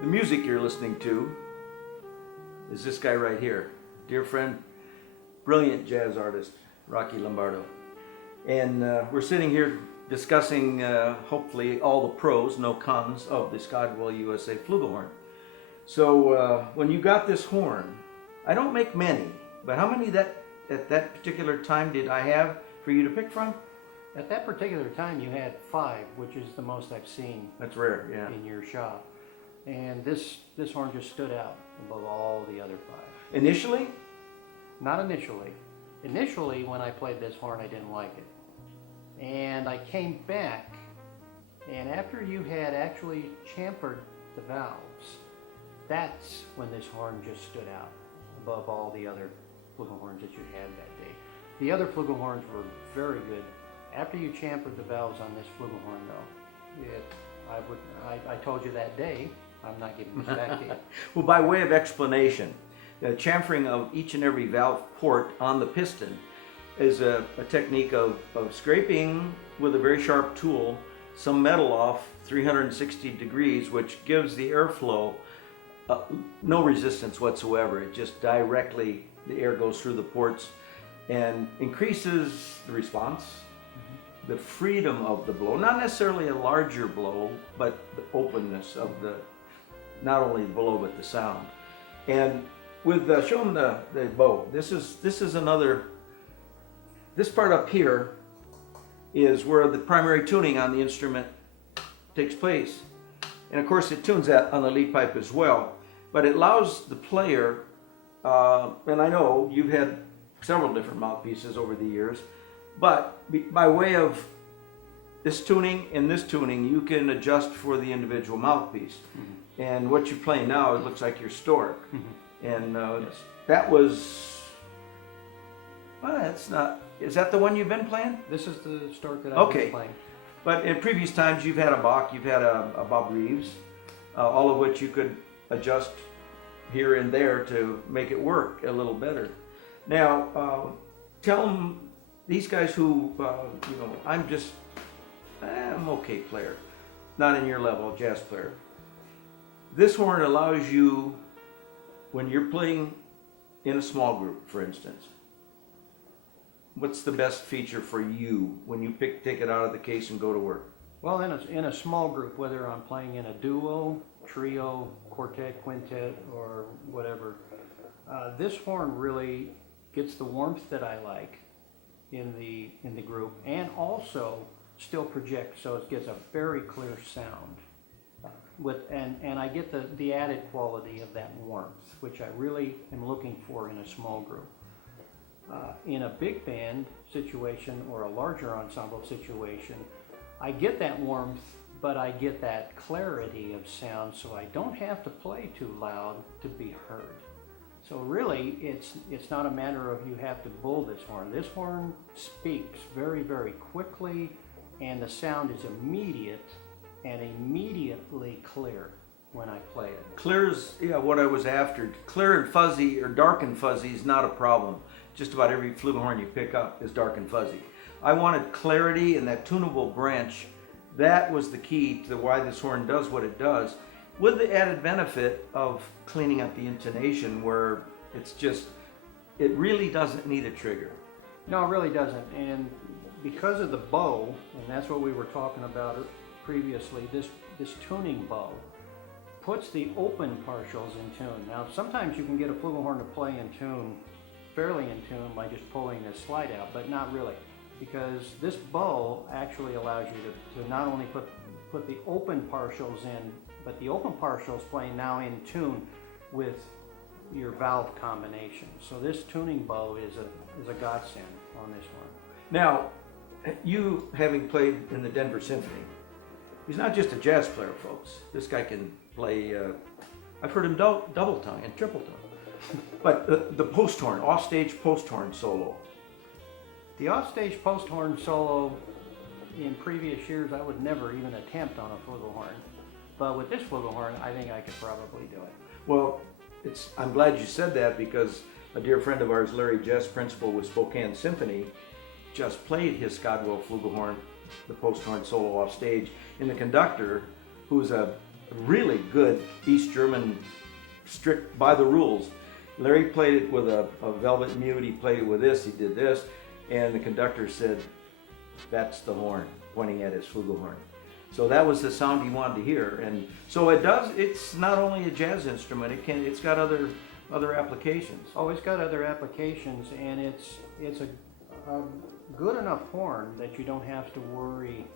The music you're listening to is this guy right here, dear friend, brilliant jazz artist, Rocky Lombardo. And we're sitting here discussing hopefully all the pros, no cons, of the Scodwell USA Flugelhorn. So when you got this horn, I don't make many, but how many at that particular time did I have for you to pick from? At that particular time, you had 5, which is the most I've seen. That's rare, yeah. In your shop, and this horn just stood out above all the other 5. Initially? Not initially. Initially, when I played this horn, I didn't like it, and I came back, and after you had actually chamfered the valves, that's when this horn just stood out above all the other flugelhorns that you had that day. The other flugelhorns were very good. After you chamfered the valves on this flugelhorn, though, I told you that day, I'm not giving this back to you. Well, by way of explanation, the chamfering of each and every valve port on the piston is a technique of scraping with a very sharp tool some metal off 360 degrees, which gives the airflow no resistance whatsoever. It just directly, the air goes through the ports and increases the response, the freedom of the blow, not necessarily a larger blow, but the openness of the, not only the blow, but the sound. And with, show them the bow. This is another, this part up here is where the primary tuning on the instrument takes place. And of course it tunes that on the lead pipe as well, but it allows the player, and I know you've had several different mouthpieces over the years, but by way of this tuning and this tuning, you can adjust for the individual mouthpiece. Mm-hmm. And what you're playing now, it looks like your Stork. Mm-hmm. And yes. That was, well, that's not, is that the one you've been playing? This is the Stork that I've been playing. But in previous times, you've had a Bach, you've had a Bob Reeves, all of which you could adjust here and there to make it work a little better. Now, tell them, these guys who, you know, I'm okay player, not in your level, jazz player. This horn allows you, when you're playing in a small group, for instance, what's the best feature for you when you take it out of the case and go to work? Well, in a small group, whether I'm playing in a duo, trio, quartet, quintet, or whatever, this horn really gets the warmth that I like in the group, and also still projects, so it gets a very clear sound. And I get the added quality of that warmth, which I really am looking for in a small group. In a big band situation or a larger ensemble situation, I get that warmth, but I get that clarity of sound, so I don't have to play too loud to be heard. So really, it's not a matter of you have to bull this horn. This horn speaks very, very quickly, and the sound is immediate and immediately clear when I play it. Clear is, yeah, what I was after. Clear and fuzzy, or dark and fuzzy, is not a problem. Just about every flugelhorn you pick up is dark and fuzzy. I wanted clarity and that tunable branch. That was the key to why this horn does what it does, with the added benefit of cleaning up the intonation, where it's just, it really doesn't need a trigger. No, it really doesn't. And because of the bow, and that's what we were talking about previously, this tuning bow puts the open partials in tune. Now, sometimes you can get a flugelhorn to play in tune, fairly in tune, by just pulling this slide out, but not really, because this bow actually allows you to not only put the open partials in, but the open partials playing now in tune with your valve combination. So this tuning bow is a godsend on this one. Now, you having played in the Denver Symphony, he's not just a jazz player, folks. This guy can play, I've heard him double tongue and triple tongue. But the post horn, offstage post horn solo. The offstage post horn solo, in previous years, I would never even attempt on a flugelhorn. But with this flugelhorn, I think I could probably do it. Well, I'm glad you said that, because a dear friend of ours, Larry Jess, principal with Spokane Symphony, just played his Scodwell flugelhorn, the post horn solo off stage, and the conductor, who's a really good East German, strict by the rules. Larry played it with a velvet mute, he played it with this, he did this, and the conductor said, that's the horn, pointing at his flugelhorn. So that was the sound he wanted to hear. And so it's not only a jazz instrument, it's got other applications. Oh, it's got other applications, and it's a good enough horn that you don't have to worry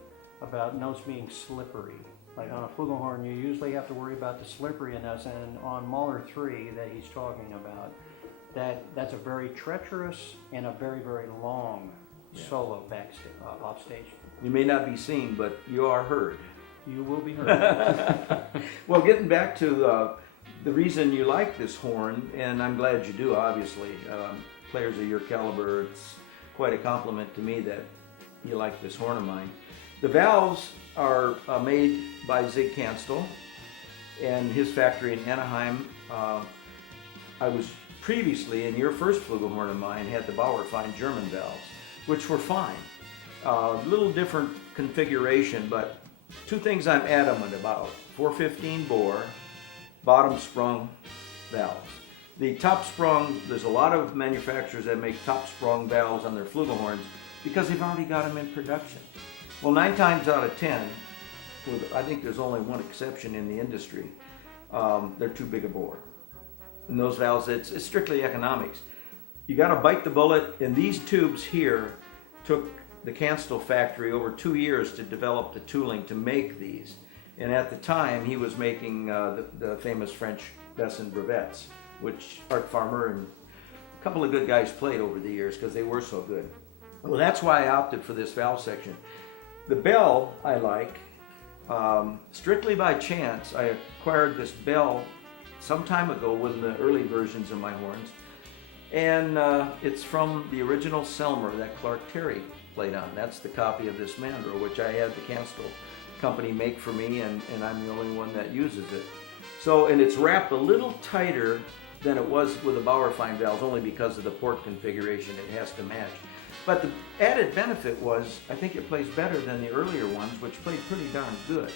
about notes being slippery. Like on a flugelhorn, you usually have to worry about the slipperiness, and on Mahler 3 that he's talking about, that's a very treacherous and a very, very long solo offstage. You may not be seen, but you are heard. You will be heard. Well, getting back to the reason you like this horn, and I'm glad you do, obviously. Players of your caliber, it's quite a compliment to me that you like this horn of mine. The valves are made by Zig Kanstel and his factory in Anaheim. I was previously, in your first flugelhorn of mine, had the Bauerfeind German valves, which were fine. A little different configuration, but two things I'm adamant about. 415 bore, bottom sprung valves. The top sprung, there's a lot of manufacturers that make top sprung valves on their flugelhorns because they've already got them in production. Well, 9 times out of 10, I think there's only one exception in the industry, they're too big a bore. And those valves, it's strictly economics. You got to bite the bullet, and these tubes here took the Kanstel factory over 2 years to develop the tooling to make these. And at the time, he was making the famous French Besson brevets, which Art Farmer and a couple of good guys played over the years because they were so good. Well, that's why I opted for this valve section. The bell I like, strictly by chance. I acquired this bell some time ago with the early versions of my horns, and it's from the original Selmer that Clark Terry played on. That's the copy of this mandrel, which I had the Kanstel company make for me, and I'm the only one that uses it. So, and it's wrapped a little tighter than it was with the Bauerfeind valves, only because of the port configuration it has to match. But the added benefit was, I think it plays better than the earlier ones, which played pretty darn good.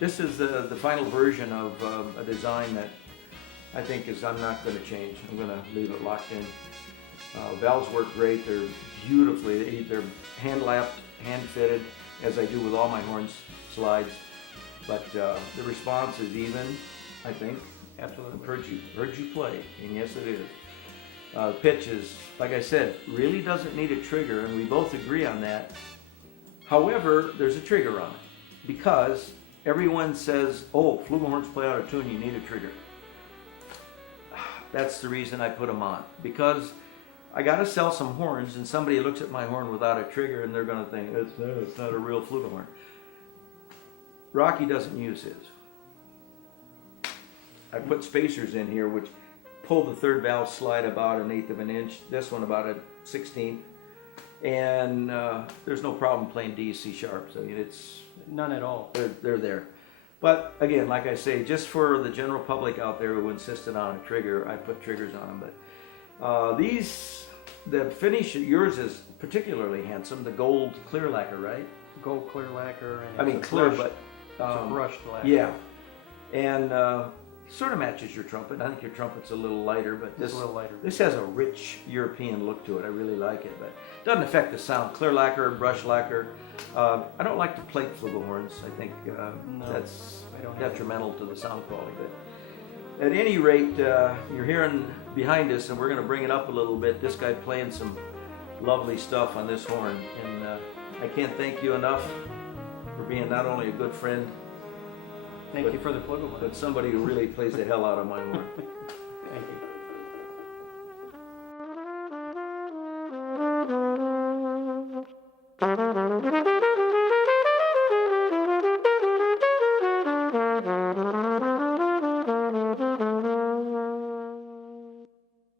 This is the final version of a design that I think I'm not going to change. I'm going to leave it locked in. Valves work great. They're beautifully, they're hand lapped, hand fitted, as I do with all my horns slides. But the response is even, I think. Absolutely. I've heard you play, and yes it is. Pitch is, like I said, really doesn't need a trigger, and we both agree on that. However, there's a trigger on it, because everyone says, oh, flugelhorns play out of tune, you need a trigger. That's the reason I put them on, because I got to sell some horns, and somebody looks at my horn without a trigger, and they're going to think, it's not a real flugelhorn. Rocky doesn't use his. I put spacers in here, which pull the third valve slide about 1/8 of an inch, this one about 1/16, and there's no problem playing D, C sharps. I mean, it's none at all. They're there. But again, like I say, just for the general public out there who insisted on a trigger, I put triggers on them. But the finish, yours is particularly handsome. The gold clear lacquer, right? Gold clear lacquer. And I mean clear, brushed, but it's a brushed lacquer. yeah, and sort of matches your trumpet. I think your trumpet's a little lighter, but It's a little lighter. this has a rich European look to it. I really like it, but it doesn't affect the sound. Clear lacquer, brush lacquer. I don't like to plate flugelhorns. I think that's detrimental to the sound quality. But at any rate, you're hearing behind us, and we're going to bring it up a little bit. This guy playing some lovely stuff on this horn, and I can't thank you enough for being not only a good friend, Thank you for the flugelhorn. but somebody who really plays the hell out of my horn. Thank you.